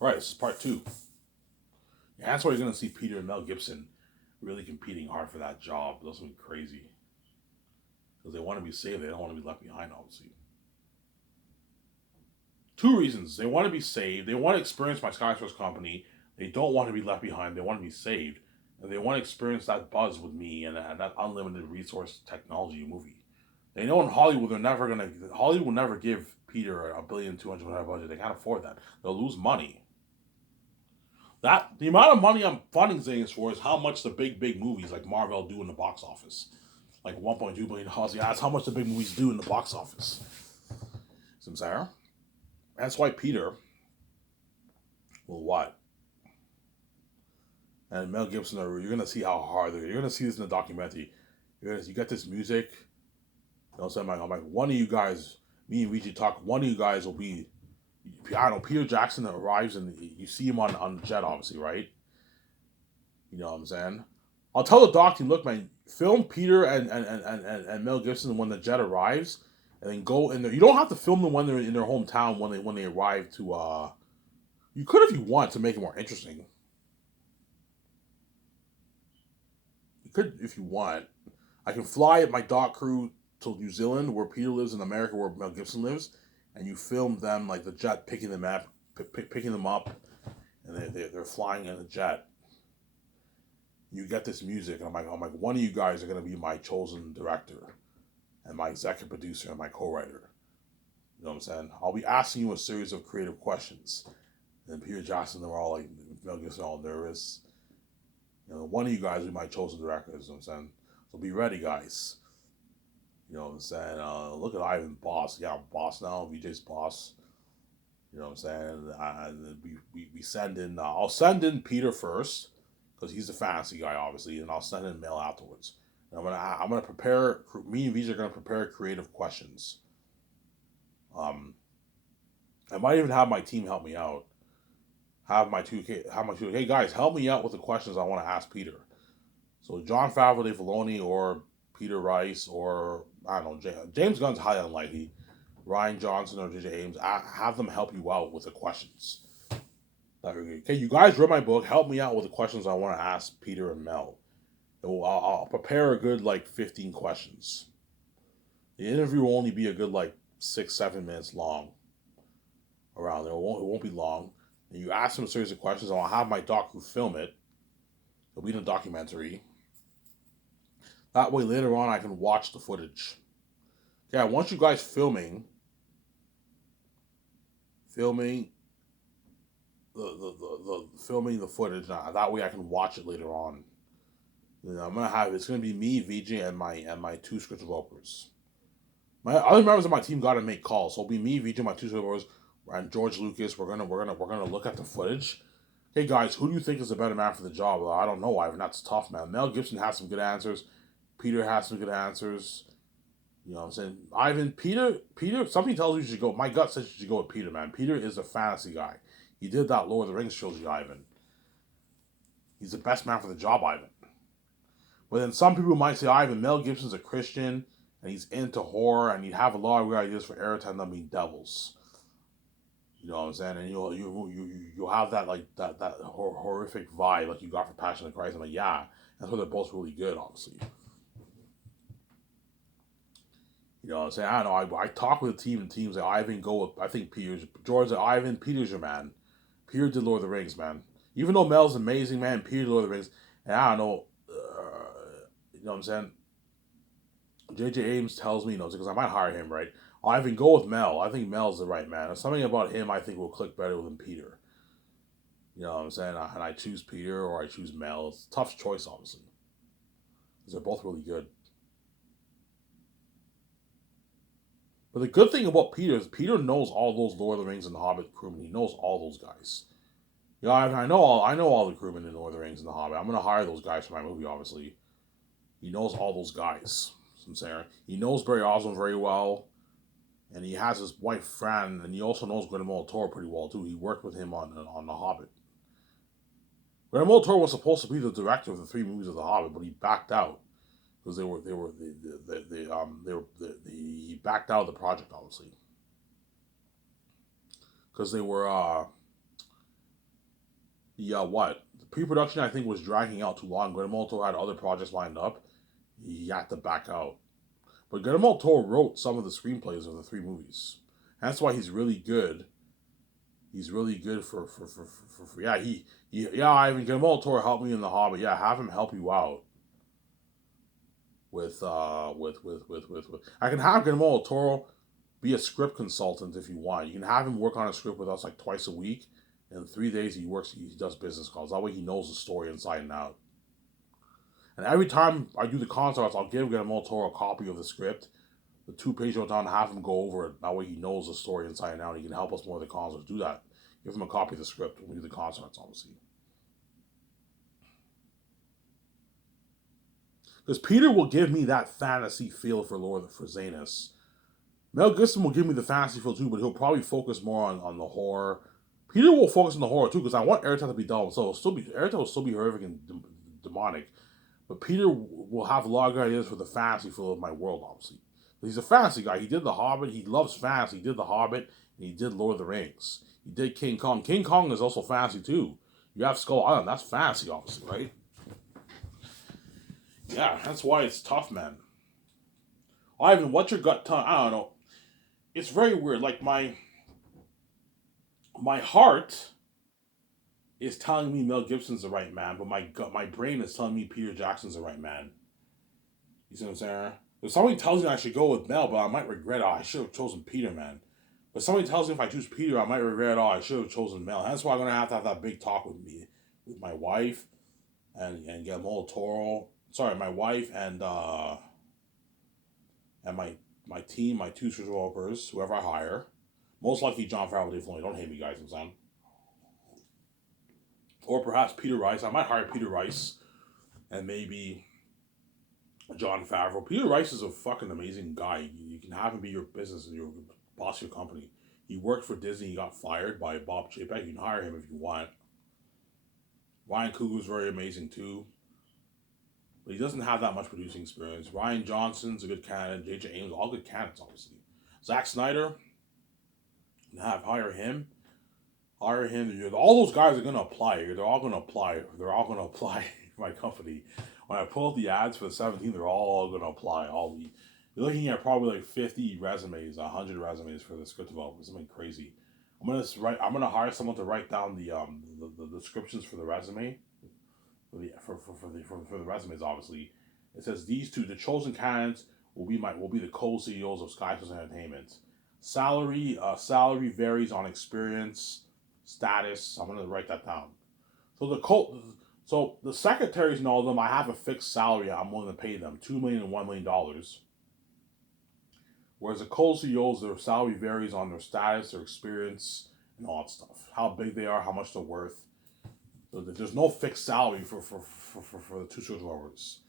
Right, this is part two. Yeah, that's why you're gonna see Peter and Mel Gibson really competing hard for that job. That's gonna be crazy because they want to be saved. They don't want to be left behind. Obviously, two reasons: they want to be saved. They want to experience my Skysource company. They don't want to be left behind. They want to be saved, and they want to experience that buzz with me and that unlimited resource technology movie. They know in Hollywood they're never gonna. Hollywood will never give Peter a billion 200 whatever budget. They can't afford that. They'll lose money. That the amount of money I'm funding things for is how much the big movies like Marvel do in the box office. Like $1.2 billion. Yeah, that's how much the big movies do in the box office. Samsara. That's why Peter will what? And Mel Gibson are you're gonna see how hard they're. You're gonna see this in the documentary. You got this music. You know, so I'm like, one of you guys, me and VG talk. One of you guys will be, I don't know. Peter Jackson arrives and you see him on the jet, obviously, right? You know what I'm saying? I'll tell the doc team, look, man, film Peter and Mel Gibson when the jet arrives, and then go in there. You don't have to film them when they're in their hometown when they arrive to. You could if you want to make it more interesting. You could if you want. I can fly my doc crew to New Zealand where Peter lives in America where Mel Gibson lives, and you film them like the jet picking them up, picking them up, and they're flying in a jet. You get this music, and I'm like, one of you guys are gonna be my chosen director and my executive producer and my co-writer. You know what I'm saying? I'll be asking you a series of creative questions. And Peter Jackson, they're all like, Mel Gibson, all nervous. You know, one of you guys will be my chosen directors. You know what I'm saying? So be ready, guys. You know what I'm saying? Look at Ivan Boss. Yeah, I'm boss now. VJ's boss. You know what I'm saying? We send in. I'll send in Peter first because he's the fantasy guy, obviously, and I'll send in Mel afterwards. And I'm gonna prepare. Me and VJ are gonna prepare creative questions. Um, I might even have my team help me out. Have my 2K. Hey guys, help me out with the questions I want to ask Peter. So John Favreau, Dave Filoni, or Peter Rice, or I don't know, James Gunn's highly unlikely. Ryan Johnson or JJ Ames, I have them help you out with the questions. Okay, you guys read my book. Help me out with the questions I want to ask Peter and Mel. I'll prepare a good like 15 questions. The interview will only be a good like 6 7 minutes long. Around there, it won't be long. And you ask them a series of questions. I'll have my doc who film it. It'll be in a documentary. That way, later on, I can watch the footage. Yeah, once you guys filming the filming the footage. That way I can watch it later on. You know, it's gonna be me, VJ, and my two script developers. My other members of my team got to make calls. So it'll be me, VJ, my two script developers, and George Lucas. We're gonna look at the footage. Hey guys, who do you think is a better man for the job? Well, I don't know, Ivan. That's tough, man. Mel Gibson has some good answers. Peter has some good answers. You know what I'm saying? Ivan, Peter, something tells you should go. My gut says you should go with Peter, man. Peter is a fantasy guy. He did that Lord of the Rings trilogy, Ivan. He's the best man for the job, Ivan. But then some people might say, Ivan, Mel Gibson's a Christian and he's into horror and he'd have a lot of weird ideas for Airtime them being devils. You know what I'm saying? And you'll have that like that horrific vibe like you got for Passion of Christ. I'm like, yeah, that's why they're both really good, obviously. You know what I'm saying? I don't know. I talk with the team and teams like Ivan go with I think Peter's George like, Ivan, Peter's your man. Peter did Lord of the Rings, man. Even though Mel's amazing, man, Peter did Lord of the Rings. And I don't know, you know what I'm saying? JJ Ames tells me, because I might hire him, right? I'll even go with Mel. I think Mel's the right man. There's something about him I think will click better than Peter. You know what I'm saying? And I choose Peter or I choose Mel. It's a tough choice, obviously. Because they're both really good. But the good thing about Peter is Peter knows all those Lord of the Rings and the Hobbit crewmen. He knows all those guys. Yeah, I know all the crewmen in Lord of the Rings and the Hobbit. I'm gonna hire those guys for my movie, obviously. He knows all those guys. Sincere. He knows Barry Oswald very well. And he has his wife Fran, and he also knows Guillermo del Toro pretty well too. He worked with him on The Hobbit. Guillermo del Toro was supposed to be the director of the three movies of The Hobbit, but he backed out because he backed out of the project obviously because they were What? The pre-production I think was dragging out too long. Guillermo del Toro had other projects lined up. He had to back out. But Guillermo del Toro wrote some of the screenplays of the three movies. That's why he's really good. He's really good for yeah, yeah, Ivan Guillermo del Toro helped me in The Hobbit. Yeah, have him help you out with I can have Guillermo del Toro be a script consultant if you want. You can have him work on a script with us like twice a week. In 3 days he does business calls. That way he knows the story inside and out. And every time I do the concerts, I'll give Guillermo del Toro a copy of the script, the 2 page down, have him go over it. That way he knows the story inside and out. He can help us more with the concerts. Do that. Give him a copy of the script when we do the concerts, obviously. Because Peter will give me that fantasy feel for Zanus. Mel Gibson will give me the fantasy feel too, but he'll probably focus more on the horror. Peter will focus on the horror too, because I want Airtel to be dull. So Airtel will still be horrific and demonic. But Peter will have a lot of good ideas for the fantasy feel of my world, obviously. He's a fantasy guy. He did The Hobbit. He loves fantasy. He did The Hobbit, and he did Lord of the Rings. He did King Kong. King Kong is also fantasy too. You have Skull Island. That's fantasy, obviously, right? Yeah, that's why it's tough, man. Ivan, what's your gut tell? I don't know. It's very weird. Like my heart is telling me Mel Gibson's the right man, but my brain is telling me Peter Jackson's the right man. You see what I'm saying? If somebody tells me I should go with Mel, but I might regret, I should have chosen Peter, man. But somebody tells me if I choose Peter, I might regret, I should have chosen Mel. That's why I'm gonna have to have that big talk with me, with my wife, and Guillermo del Toro. Sorry, my wife and my team, my two developers, whoever I hire. Most likely Jon Favreau, Dave Filoni. Don't hate me, guys. I'm saying. Or perhaps Peter Rice. I might hire Peter Rice and maybe Jon Favreau. Peter Rice is a fucking amazing guy. You can have him be your business and your boss of your company. He worked for Disney. He got fired by Bob Chapek. You can hire him if you want. Ryan Coogler's very amazing too. But he doesn't have that much producing experience. Rian Johnson's a good candidate. J.J. Abrams, all good candidates, obviously. Zack Snyder, hire him. Hire him. All those guys are going to apply. They're all going to apply. They're all going to apply for my company. When I pull up the ads for the 17th, they're all going to apply. You're looking at probably like 50 resumes, 100 resumes for the script developers. Something crazy. I'm gonna hire someone to write down the descriptions for the resume. For the resumes, obviously, it says these two, the chosen candidates, will be the co-CEOs of Skyfest Entertainment. Salary varies on experience, status. I'm gonna write that down. So the secretaries and all of them, I have a fixed salary. I'm willing to pay them $2 million and $1 million. Whereas the co-CEOs, their salary varies on their status, their experience, and all that stuff. How big they are, how much they're worth. So there's no fixed salary for the two search developers.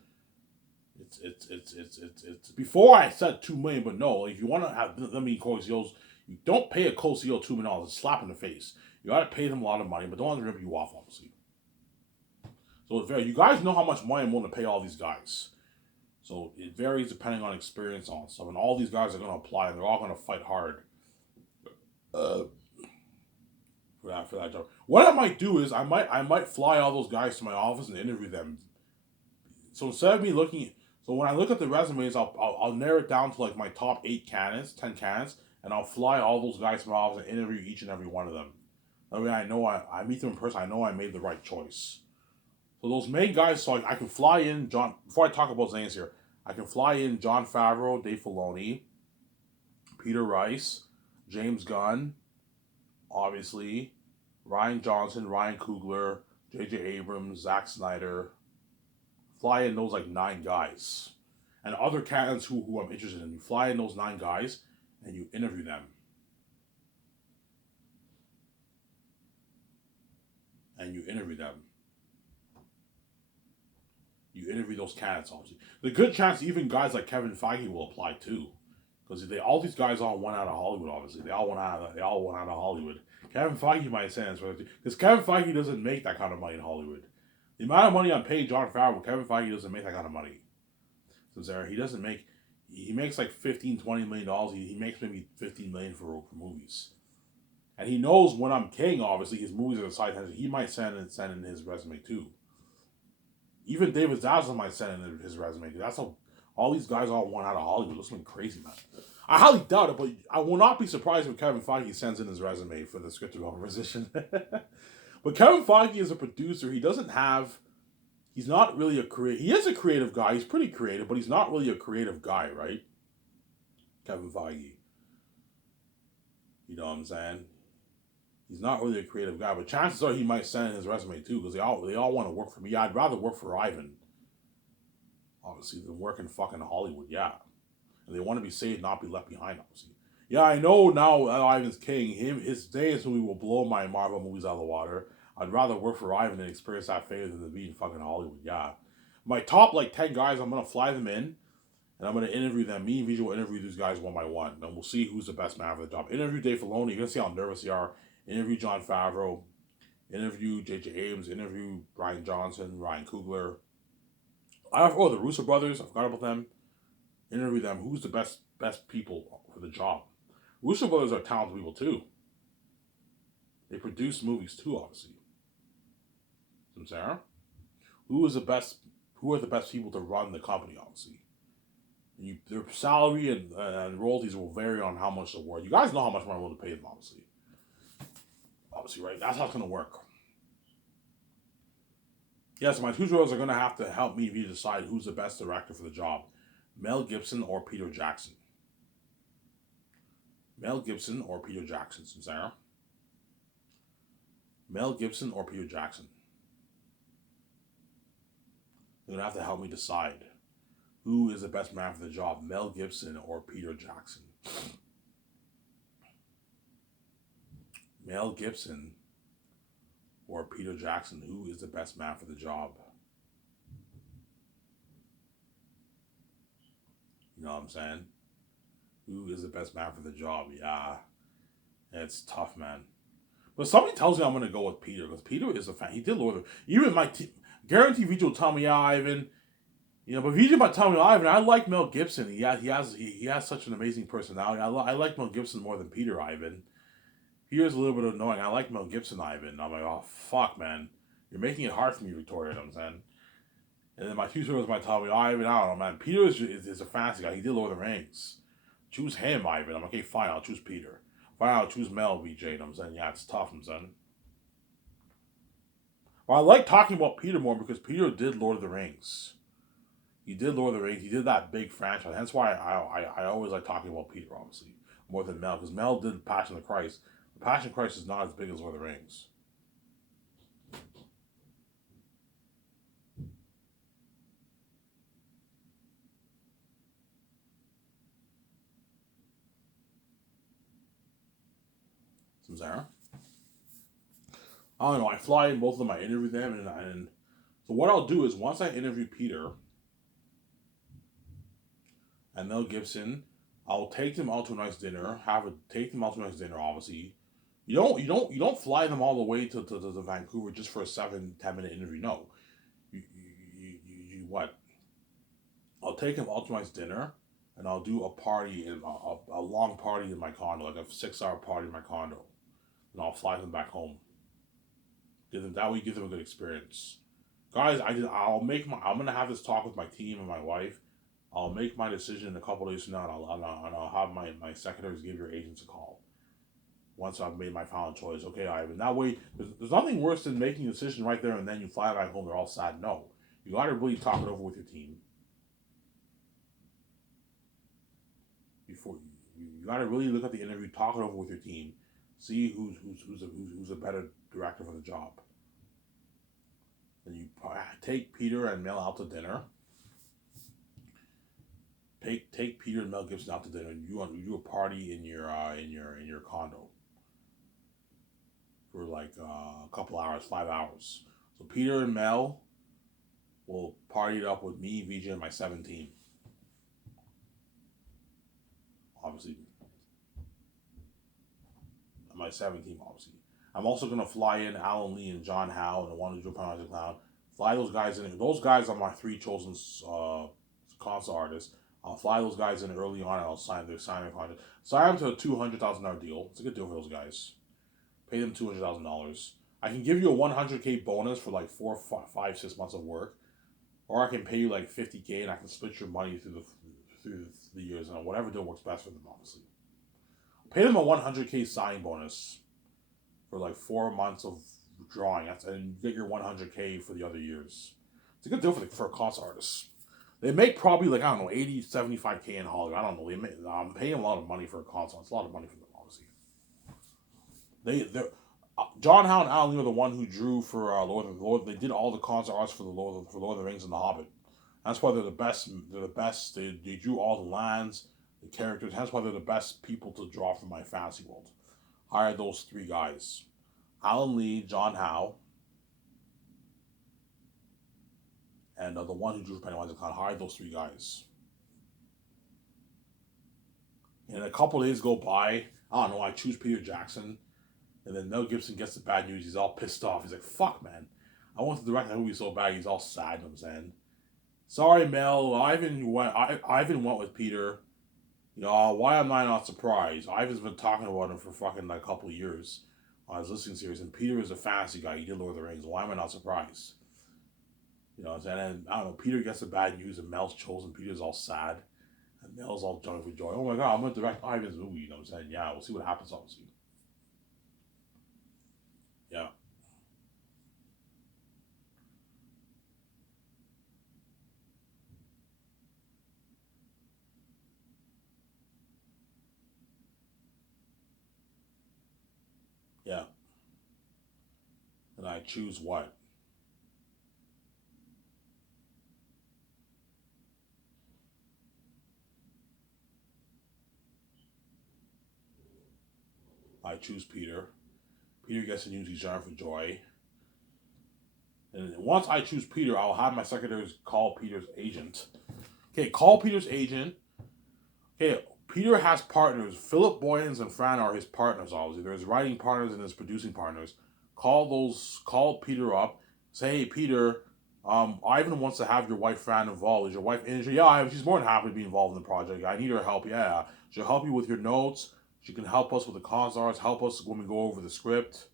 It's before I said 2 million, but no, if you want to have them be co-CEOs, you don't pay a co-CEO $2 million. It's a slap in the face. You got to pay them a lot of money, but don't let them rip you off, obviously. So it's very. You guys know how much money I'm willing to pay all these guys. So it varies depending on experience on stuff, and all these guys are going to apply, and they're all going to fight hard for that job. What I might do is I might fly all those guys to my office and interview them. So instead of me so when I look at the resumes, I'll narrow it down to like my top 10 candidates, and I'll fly all those guys to my office and interview each and every one of them. That way I know I meet them in person. I know I made the right choice. So those main guys, so I can fly in before I talk about Zane's here, I can fly in Jon Favreau, Dave Filoni, Peter Rice, James Gunn, obviously, Rian Johnson, Ryan Coogler, J.J. Abrams, Zack Snyder. Fly in those like 9 guys. And other candidates who I'm interested in. You fly in those 9 guys and you interview them. You interview those candidates, obviously. The good chance even guys like Kevin Feige will apply too. Because all these guys all went out of Hollywood, obviously. They all went out of Hollywood. Kevin Feige might say this, because Kevin Feige doesn't make that kind of money in Hollywood. The amount of money I'm paying Jon Favreau, Kevin Feige doesn't make that kind of money. So he doesn't make. He makes like $15-20 million. He makes maybe $15 million for movies. And he knows when I'm king, obviously, his movies are the side tangent. He might send in his resume too. Even David Zaslav might send in his resume. That's how all these guys all want out of Hollywood. Looks like crazy, man. I highly doubt it, but I will not be surprised if Kevin Feige sends in his resume for the script developer position. But Kevin Feige is a producer. He doesn't have. He's not really a creative. He is a creative guy. He's pretty creative, but he's not really a creative guy, right? Kevin Feige. You know what I'm saying? He's not really a creative guy, but chances are he might send in his resume too, because they all want to work for me. Yeah, I'd rather work for Ivan, obviously, than work in fucking Hollywood. Yeah, and they want to be saved, not be left behind. Obviously, yeah, I know now. Ivan's king. His days when we will blow my Marvel movies out of the water. I'd rather work for Ivan and experience that phase than to be in fucking Hollywood. Yeah, my top like 10 guys, I'm gonna fly them in, and I'm gonna interview them. Me and Vijay will interview these guys one by one, and we'll see who's the best man for the job. Interview Dave Filoni. You're gonna see how nervous they are. Interview Jon Favreau, interview J.J. Abrams, interview Ryan Johnson, Ryan Coogler. The Russo brothers, I forgot about them. Interview them. Who's the best people for the job? Russo brothers are talented people too. They produce movies too, obviously. From Sarah, who are the best people to run the company, obviously. Their salary and royalties will vary on how much they're worth. You guys know how much money I'm willing to pay them, obviously. Obviously, right? That's how it's going to work. Yeah, so my two drawers are going to have to help me decide who's the best director for the job. Mel Gibson or Peter Jackson. Mel Gibson or Peter Jackson, Sarah. Mel Gibson or Peter Jackson. They're going to have to help me decide who is the best man for the job, Mel Gibson or Peter Jackson. Mel Gibson or Peter Jackson, who is the best man for the job? You know what I'm saying? Who is the best man for the job? Yeah. It's tough, man. But somebody tells me I'm going to go with Peter, because Peter is a fan. He did Lord of the... Even my team... Guarantee Vijay will tell me, yeah, Ivan... You know, but Vijay might tell me, Ivan, I like Mel Gibson. He has such an amazing personality. I like Mel Gibson more than Peter, Ivan. Peter's a little bit annoying. I like Mel Gibson, Ivan. I'm like, oh, fuck, man. You're making it hard for me, Victoria, you know what I'm saying? And then my two brothers might tell me, Ivan, I don't know, man. Peter is a fancy guy. He did Lord of the Rings. Choose him, Ivan. I'm like, okay, fine, I'll choose Peter. Fine, I'll choose Mel, VJ, you know what I'm saying? Yeah, it's tough, I'm saying. Well, I like talking about Peter more because Peter did Lord of the Rings. He did Lord of the Rings. He did that big franchise. That's why I always like talking about Peter, obviously, more than Mel. Because Mel did Passion of the Christ. The Passion of Christ is not as big as Lord of the Rings. Some Zara. I don't know. I fly in both of them. I interview them, and so what I'll do is once I interview Peter and Mel Gibson, I'll take them out to a nice dinner. Take them out to a nice dinner. Obviously, you don't fly them all the way to Vancouver just for a 7-10 minute interview. No, you what? I'll take them out to a nice dinner, and I'll do a party in a long party in my condo, like a 6 hour party in my condo, and I'll fly them back home. Give them a good experience. Guys, I'm gonna have this talk with my team and my wife. I'll make my decision in a couple days from now, and I'll have my secretaries give your agents a call once I've made my final choice. Okay, Ivan. That way, there's nothing worse than making a decision right there and then you fly back home. They're all sad. No, you got to really talk it over with your team before you got to really look at the interview, talk it over with your team, see who's a better director for the job. Then you take Peter and Mel out to dinner. Take Peter and Mel Gibson out to dinner. And you do a party in your condo for like a couple hours, 5 hours. So Peter and Mel will party it up with me, VJ, and my 17. Obviously, my 17, obviously. I'm also gonna fly in Alan Lee and John Howe and the one who drew Penalty Clown. Fly those guys in. Those guys are my 3 chosen concert artists. I'll fly those guys in early on and I'll sign their contract. Sign them to a $200,000 deal. It's a good deal for those guys. Pay them $200,000. I can give you a 100K bonus for like 4, 5, 6 months of work, or I can pay you like 50K and I can split your money through the years and whatever deal works best for them. Obviously, pay them a 100K signing bonus for like 4 months of drawing. And you get your 100K for the other years. It's a good deal for a concert artist. They make probably like, I don't know, 80, 75K in Hollywood. I don't know. I'm paying a lot of money for a concert. It's a lot of money for them, obviously. They John Howe and Alan Lee are the one who drew for Lord of the Lord. They did all the concert arts for Lord of the Rings and the Hobbit. That's why they're the best. They're the best. They drew all the lands, the characters. That's why they're the best people to draw from my fantasy world. Hired those three guys: Alan Lee, John Howe, and the one who drew Pennywise the Clown. Hired those three guys. And a couple of days go by. I don't know. I choose Peter Jackson. And then Mel Gibson gets the bad news. He's all pissed off. He's like, fuck, man. I want to direct that movie so bad. He's all sad, you know what I'm saying? Sorry, Mel. Ivan went with Peter. You know, why am I not surprised? Ivan's been talking about him for fucking like a couple of years on his listening series. And Peter is a fantasy guy. He did Lord of the Rings. Why am I not surprised? You know what I'm saying? And I don't know. Peter gets the bad news and Mel's chosen. Peter's all sad. And Mel's all jumping for joy. Oh my god, I'm going to direct Ivan's movie. You know what I'm saying? Yeah, we'll see what happens, obviously. Yeah. Yeah. And I choose what? I choose Peter. Peter gets the news he's trying for joy. And once I choose Peter, I'll have my secretaries call Peter's agent. Okay, call Peter's agent. Okay, Peter has partners. Philip Boyens and Fran are his partners, obviously. They're his writing partners and his producing partners. Call Peter up. Say, hey, Peter, Ivan wants to have your wife Fran involved. Is your wife injured? Yeah, she's more than happy to be involved in the project. I need her help. Yeah, she'll help you with your notes. She can help us with the concerts, help us when we go over the script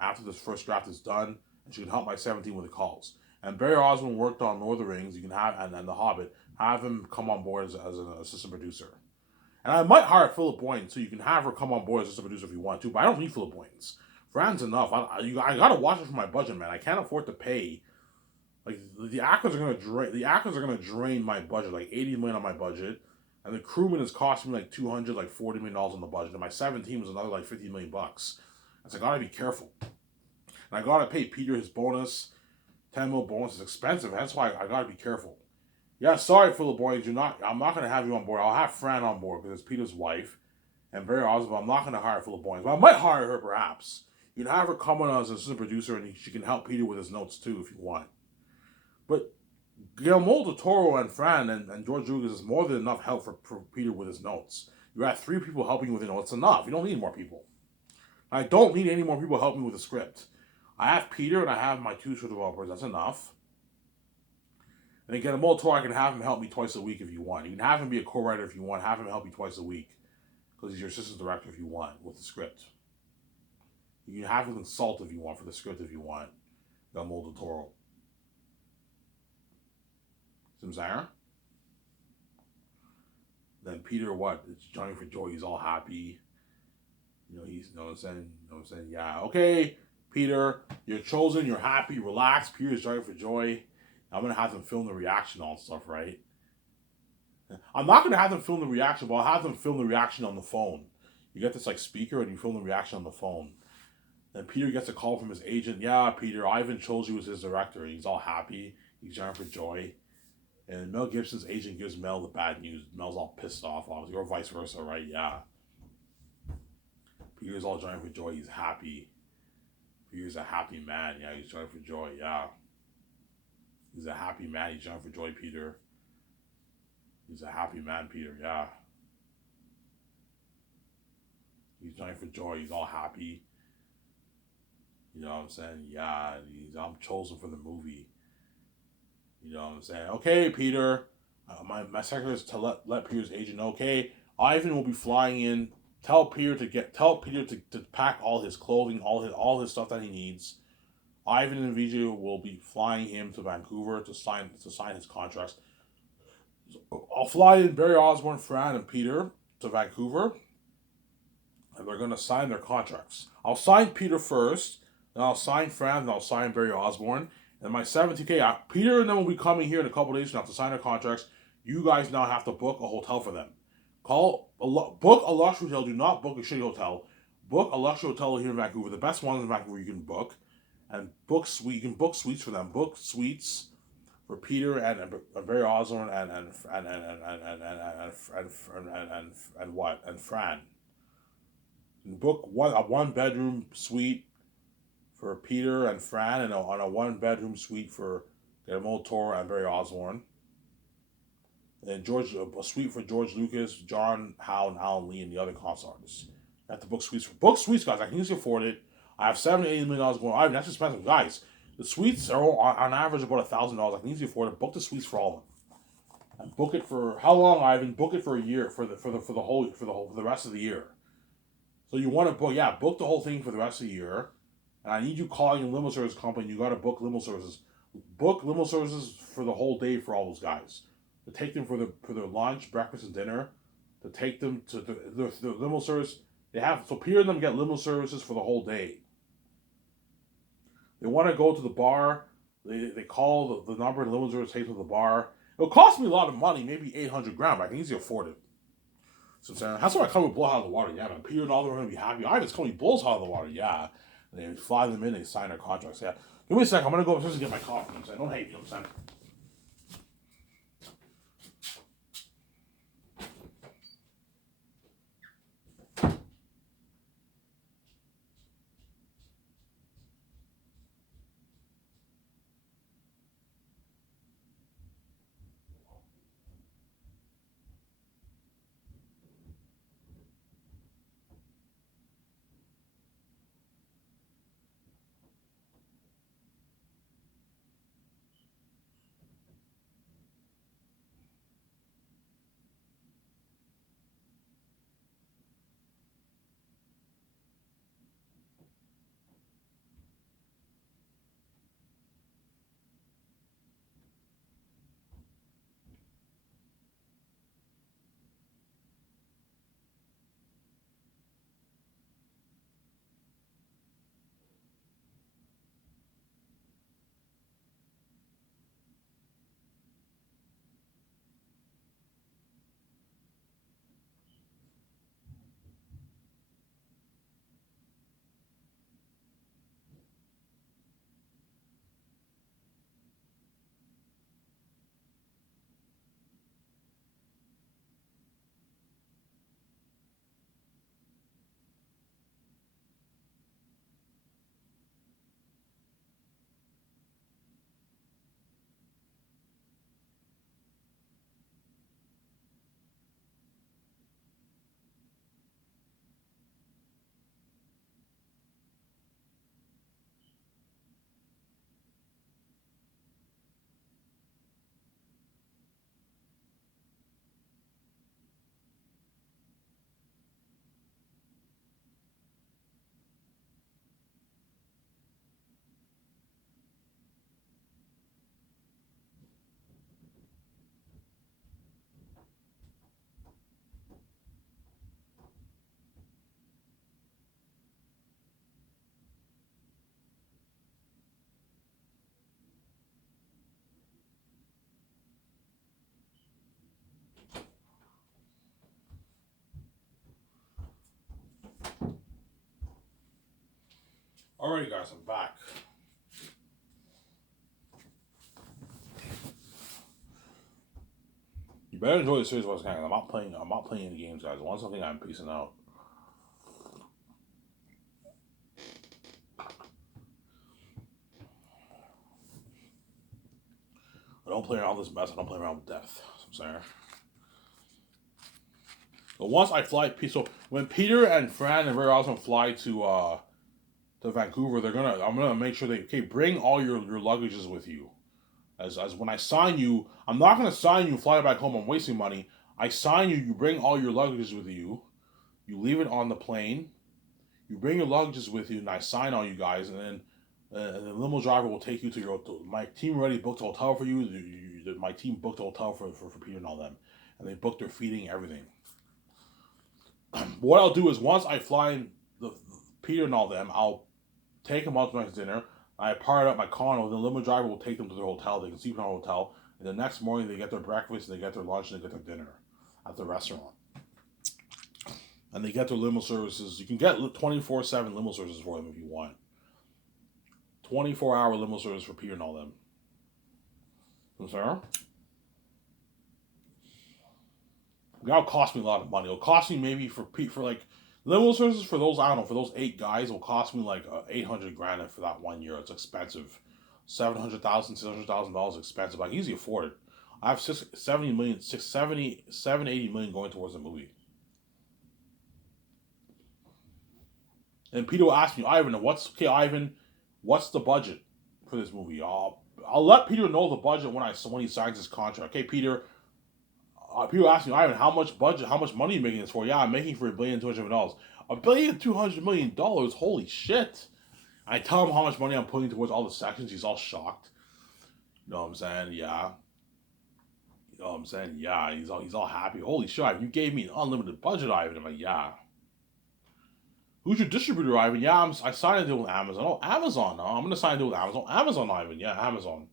after this first draft is done, and she can help my 17 with the calls. And Barry Osmond worked on Lord of the Rings. You can have and The Hobbit. Have him come on board as an assistant producer. And I might hire Philip Boyens so you can have her come on board as assistant producer if you want to. But I don't need Philip Boyens. Fran's enough. I gotta watch it for my budget, man. I can't afford to pay. Like the actors are gonna drain my budget, like 80 million on my budget. And the crewman is costing me like 200, like $40 million on the budget. And my 17 was another like $50 million. So I gotta be careful. And I gotta pay Peter his bonus. 10 mil bonus is expensive. That's why I gotta be careful. Yeah, sorry, Philip Boyens. I'm not gonna have you on board. I'll have Fran on board because it's Peter's wife. And very awesome, but I'm not gonna hire Philip Boyens. But I might hire her perhaps. You can have her come on as an assistant producer and she can help Peter with his notes too if you want. But Guillermo del Toro and Fran and George Lucas is more than enough help for Peter with his notes. You have 3 people helping you with your notes. It's enough. You don't need more people. I don't need any more people helping me with the script. I have Peter and I have my 2 script developers. That's enough. And again, Guillermo del Toro, I can have him help me twice a week if you want. You can have him be a co-writer if you want. Have him help you twice a week because he's your assistant director if you want with the script. You can have him consult if you want for the script if you want. Guillermo del Toro. Simzara. Then Peter, what? It's Johnny for Joy. He's all happy. He's, you know what I'm saying? You know what I'm saying? Yeah, okay, Peter, you're chosen. You're happy. Relax. Peter's Johnny for Joy. I'm gonna have them film the reaction on stuff, right? I'm not gonna have them film the reaction, but I'll have them film the reaction on the phone. You get this like speaker and you film the reaction on the phone. Then Peter gets a call from his agent. Yeah, Peter, Ivan chose you as his director. He's all happy. He's Johnny for Joy. And Mel Gibson's agent gives Mel the bad news. Mel's all pissed off, obviously, or vice versa, right? Yeah. Peter's all Johnny for Joy. He's happy. Peter's a happy man. Yeah, he's Johnny for Joy. Yeah. He's a happy man. He's Johnny for Joy, Peter. He's a happy man, Peter. Yeah. He's Johnny for Joy. He's all happy. You know what I'm saying? Yeah. I'm chosen for the movie. You know what I'm saying? Okay, Peter. My secretary is to let Peter's agent know. Okay, Ivan will be flying in tell Peter to pack all his clothing, all his stuff that he needs. Ivan and Vijay will be flying him to Vancouver to sign his contracts. I'll fly in Barry Osborne, Fran, and Peter to Vancouver, and they're gonna sign their contracts. I'll sign Peter first, then I'll sign Fran, then I'll sign Barry Osborne. And my 70K, Peter and them will be coming here in a couple days to have to sign their contracts. You guys now have to book a hotel for them. Book a luxury hotel. Do not book a shitty hotel. Book a luxury hotel here in Vancouver. The best ones in Vancouver you can book, and you can book suites for them. Book suites for Peter and Barry Osborne and Fran. And book a 1 bedroom suite for Peter and Fran, and on a 1 bedroom suite for Guillermo Toro and Barry Osborne. And a suite for George Lucas, John Howe, and Alan Lee, and the other concert artists. You have to book suites, guys. I can easily afford it. I have $70-80 million going. That's expensive, guys. The suites are on average about $1,000. I can easily afford it. Book the suites for all of them, and book it for how long, Ivan? Book it for a year, for the rest of the year. So you want to book the whole thing for the rest of the year. And I need you calling a limo service company. You got to book limo services. Book limo services for the whole day for all those guys. To take them for their lunch, breakfast, and dinner. To take them to the limo service. So Peter and them get limo services for the whole day. They want to go to the bar. They call the number and limo service takes to the bar. It'll cost me a lot of money, maybe $800,000, but I can easily afford it. So I'm saying, that's why I come with blow out of the water. Yeah, man. Peter and all them are going to be happy. I just come with blows out of the water. Yeah. They fly them in, they sign their contracts. Yeah. Give me a second. I'm going to go upstairs and get my coffee. You know what I'm saying? Don't hate me. You know what I'm saying? Alright, guys, I'm back. You better enjoy the series. I'm not playing any games, guys. Once something, I'm peacing out. I don't play around with this mess. I don't play around with death. That's what I'm saying. But once I fly, so when Peter and Fran and Ray Osmond fly to Vancouver, I'm gonna make sure they bring all your luggages with you. As when I sign you, I'm not gonna sign you and fly back home. I'm wasting money. I sign you. You bring all your luggages with you, You leave it on the plane. You bring your luggages with you, and I sign all you guys, and then the limo driver will take you to your. My team already booked a hotel for you. My team booked a hotel for Peter and all them, and they booked their feeding, everything. What I'll do is once I fly in the Peter and all them, I'll take them out to nice dinner. I park up my condo. The limo driver will take them to their hotel. They can sleep in our hotel, and the next morning they get their breakfast, and they get their lunch, and they get their dinner at the restaurant. And they get their limo services. You can get 24/7 limo services for them if you want. 24-hour limo service for Peter and all them. I'm sorry? That'll cost me a lot of money. It'll cost me maybe for like limo services for those, I don't know, for those 8 guys, it'll cost me like 800 grand for that 1 year. It's expensive. $700,000, $600,000 expensive. I can easily afford it. I have 70 million, 80 million going towards the movie. And Peter will ask me, Ivan, what's the budget for this movie? I'll let Peter know the budget when he signs his contract. Okay, Peter. People ask me, Ivan, how much money are you making this for? Yeah, I'm making for $1,200,000,000. $1,200,000,000. Holy shit! I tell him how much money I'm putting towards all the sections. He's all shocked. You know what I'm saying? Yeah. You know what I'm saying? Yeah. He's all happy. Holy shit! You gave me an unlimited budget, Ivan. I'm like, yeah. Who's your distributor, Ivan? Yeah, I signed a deal with Amazon. Oh, Amazon. Oh, I'm gonna sign a deal with Amazon. Amazon, Ivan. Yeah, Amazon.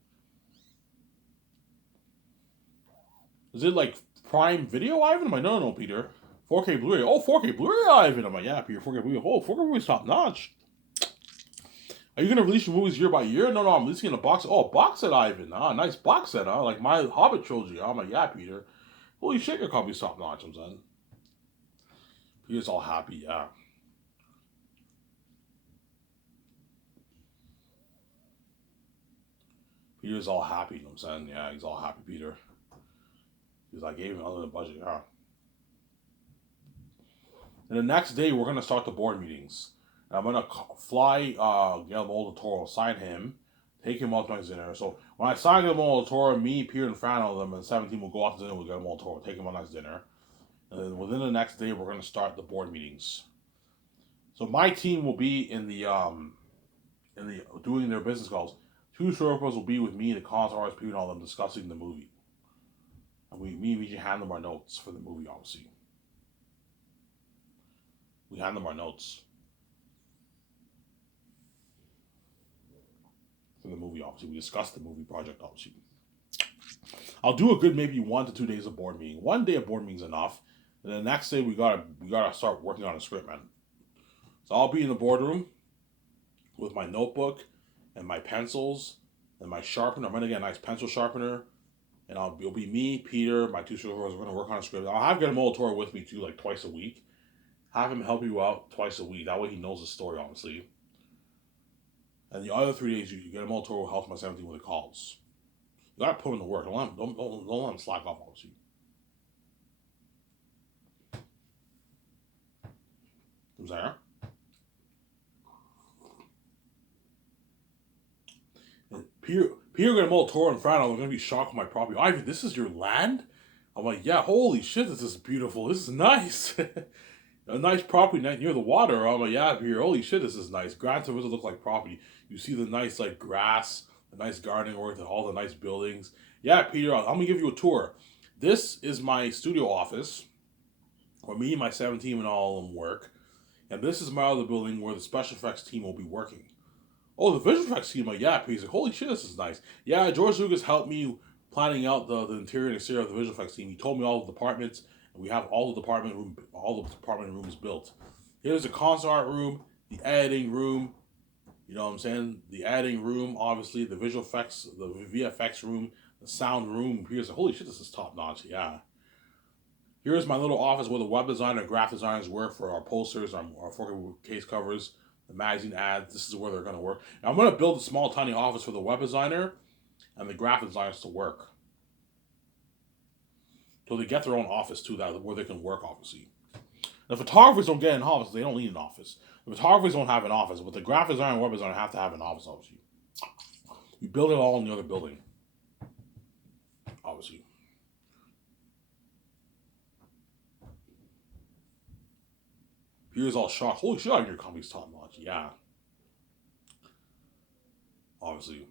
Is it like Prime Video, Ivan? I'm like, no, Peter. 4K Blu-ray. Oh, 4K Blu-ray, Ivan. I'm like, yeah, Peter, 4K Blu-ray. Oh, 4K Blu-ray's top notch. Are you gonna release your movies year by year? No, I'm releasing in a box. Oh, box set, Ivan. Ah, nice box set, huh? Like my Hobbit trilogy. I'm like, yeah, Peter. Holy shit, your copy's top notch. I'm saying. Peter's all happy, yeah. Peter's all happy, you know what I'm saying? Yeah, he's all happy, Peter. Because I gave him unlimited budget, yeah. And the next day, we're going to start the board meetings. And I'm going to fly Guillermo del Toro, sign him, take him out to my dinner. So when I sign Guillermo del Toro, me, Peter, and Fran, all of them, and 17 will go out to dinner with Guillermo del Toro, take him on nice dinner. And then within the next day, we're going to start the board meetings. So my team will be in the doing their business calls. 2 short will be with me, the cons, RSP, and all them discussing the movie. And we just hand them our notes for the movie, obviously. We hand them our notes for the movie, obviously. We discuss the movie project, obviously. I'll do a good maybe 1 to 2 days of board meeting. 1 day of board meeting is enough. And the next day we gotta start working on a script, man. So I'll be in the boardroom with my notebook and my pencils and my sharpener. I'm gonna get a nice pencil sharpener. And it'll be me, Peter, my 2 short. We're gonna work on a script. I'll have Guillermo del Toro with me too, like twice a week. Have him help you out twice a week. That way he knows the story, honestly. And the other 3 days, you get Guillermo del Toro helps my 17 with the calls. You gotta put in the work. Don't let him slack off, obviously. I'm sorry. And Peter, Guillermo del Toro, and Fran are gonna be shocked with my property. Ivan, this is your land? I'm like, yeah. Holy shit, this is beautiful. This is nice. A nice property near the water. I'm like, yeah, Peter. Holy shit, this is nice. Grand Tour doesn't look like property. You see the nice like grass, the nice gardening work, and all the nice buildings. Yeah, Peter. I'm gonna give you a tour. This is my studio office, where me and my 17 and all of them work. And this is my other building where the special effects team will be working. Oh, the visual effects team. I'm like, yeah, Peter. Like, holy shit, this is nice. Yeah, George Lucas helped me planning out the interior and exterior of the visual effects team. He told me all the departments. We have all the department rooms built. Here's the concept art room, the editing room. You know what I'm saying? The editing room, obviously, the visual effects, the VFX room, the sound room. Here's holy shit, this is top notch. Yeah. Here's my little office where the web designer and graphic designers work for our posters, our 4K case covers, the magazine ads. This is where they're gonna work. And I'm gonna build a small, tiny office for the web designer and the graphic designers to work. So they get their own office too, where they can work, obviously. The photographers don't get an office; they don't need an office. The photographers don't have an office, but the graphic designer and web designer have to have an office, obviously. You build it all in the other building, obviously. Peter's all shocked. Holy shit, your company's top notch. Yeah. Obviously.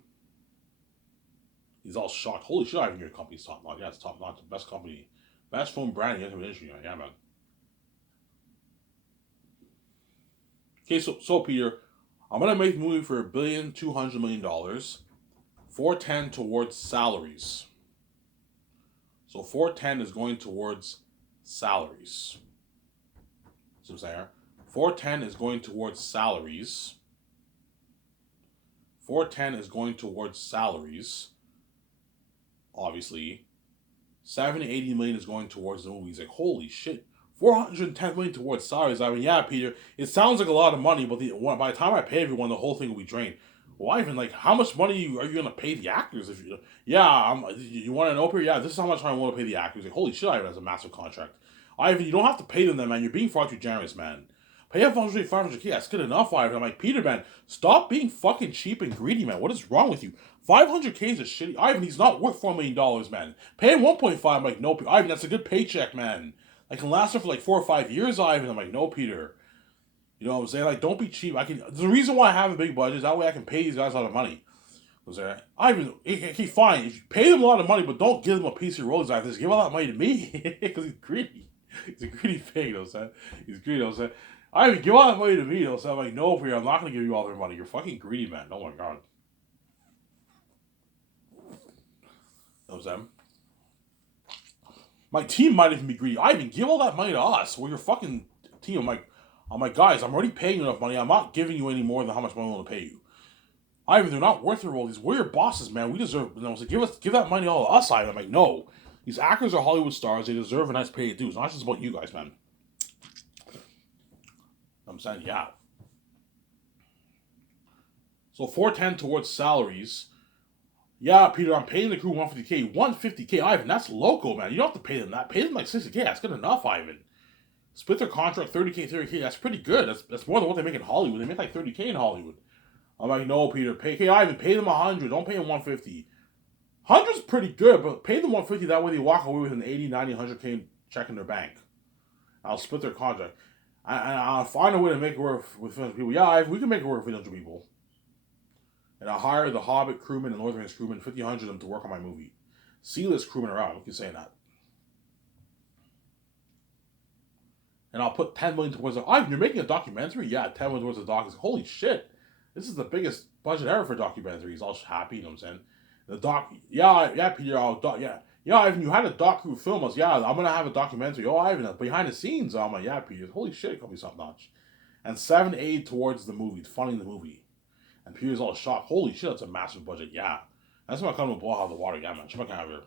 He's all shocked. Holy shit, your company's top notch. Yeah, it's top notch. Best company. Best phone brand in the industry. Yeah, man. Okay, so Peter, I'm gonna make the movie for $1,200,000,000. 410 towards salaries. So 410 is going towards salaries. See what I'm saying? 410 is going towards salaries. 410 is going towards salaries. Obviously. 70, 80 million is going towards the movies. Like, holy shit. 410 million towards salaries. I mean, yeah, Peter, it sounds like a lot of money, but by the time I pay everyone, the whole thing will be drained. Why even, like, how much money are you gonna pay the actors? If you want to know, Peter? Yeah, this is how much I want to pay the actors. Like, holy shit, Ivan has a massive contract. Ivan, you don't have to pay them that, man. You're being far too generous, man. Pay up 500K. That's good enough, Ivan. I'm like, Peter, man, stop being fucking cheap and greedy, man. What is wrong with you? 500K is a shitty. Ivan, he's not worth $4 million, man. Pay him 1.5. I'm like, no, Ivan, that's a good paycheck, man. I can last him for like 4 or 5 years, Ivan. I'm like, no, Peter. You know what I'm saying? Like, don't be cheap. The reason why I have a big budget is that way I can pay these guys a lot of money. Ivan, okay, fine. If you pay them a lot of money, but don't give them a piece of your rolls, Ivan. Just give all that money to me because he's greedy. He's a greedy pig, you know what I'm saying? He's greedy, you know what I'm saying? Ivan, give all that money to me, you know what I'm saying? I'm like, no, Peter, I'm not going to give you all their money. You're fucking greedy, man. Oh my god. You know what I'm saying? My team might even be greedy. Ivan, give all that money to us. We're your fucking team. I'm like, guys, I'm already paying you enough money. I'm not giving you any more than how much money I'm going to pay you. Ivan, they're not worth your royalties. We're your bosses, man. We deserve. You know, so give that money all to us, Ivan. I'm like, no. These actors are Hollywood stars. They deserve a nice pay too. It's not just about you guys, man. I'm saying, yeah. So 410 towards salaries. Yeah, Peter, I'm paying the crew 150K. 150K, Ivan, that's local, man. You don't have to pay them that. Pay them like 60K. That's good enough, Ivan. Split their contract 30K. That's pretty good. That's more than what they make in Hollywood. They make like 30K in Hollywood. I'm like, no, Peter, Ivan, pay them 100. Don't pay them 150. 100's pretty good, but pay them 150. That way they walk away with an 80, 90, 100K check in their bank. I'll split their contract. I'll find a way to make it work with 500 people. Yeah, we can make it work with 500 people. And I'll hire the Hobbit crewmen and Lord of the Rings crewmen, 1,500 of them to work on my movie. C-list crewmen around. We can say that. And I'll put 10 million towards it. You're making a documentary? Yeah, 10 million towards the doc. Holy shit. This is the biggest budget ever for a documentary. He's all happy, you know what I'm saying? The doc, yeah, Peter, Ivan, you had a doc crew film us. Yeah, I'm gonna have a documentary. Oh, Ivan, behind the scenes. I'm like, yeah, Peter. Holy shit, it could be top notch. And 7-8 towards the movie, funding the movie. And Peter's all shocked. Holy shit, that's a massive budget. Yeah, that's what I come to blow out of the water. Yeah, man. Check my camera.